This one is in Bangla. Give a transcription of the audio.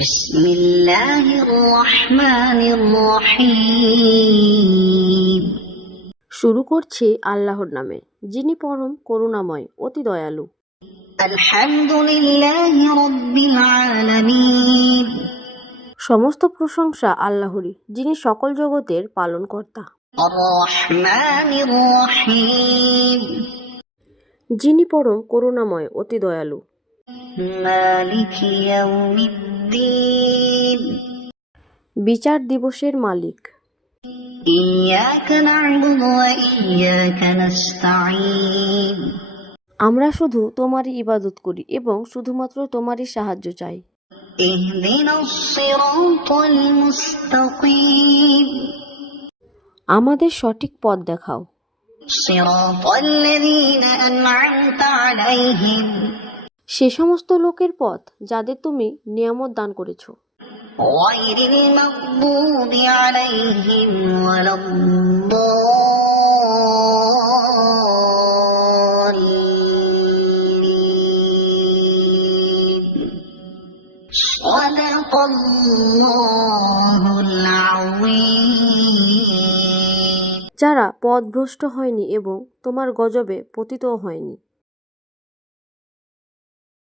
بسم الله الرحمن الرحيم শুরু করছি আল্লাহর নামে, যিনি পরম করুণাময়, অতি দয়ালু। الحمد لله رب العالمين সমস্ত প্রশংসা আল্লাহরই, যিনি সকল জগতের পালনকর্তা। الرحمن الرحيم যিনি পরম করুণাময়, অতি দয়ালু। مالك يوم الدين বিচার দিবসের মালিক। إياك نعبد وإياك نستعين আমরা শুধু তোমারই ইবাদত করি এবং শুধুমাত্র তোমারই সাহায্য চাই। اهدنا الصراط المستقيم আমাদের সঠিক পথ দেখাও। صراط الذين أنعمت عليهم সে সমস্ত লোকের পথ যাদের তুমি নিয়ামত দান করেছ। غير المغضوب عليهم ولا الضالين صدق الله العظيم যারা পথভ্রষ্ট হয়নি এবং তোমার গজবে পতিতও হয়নি।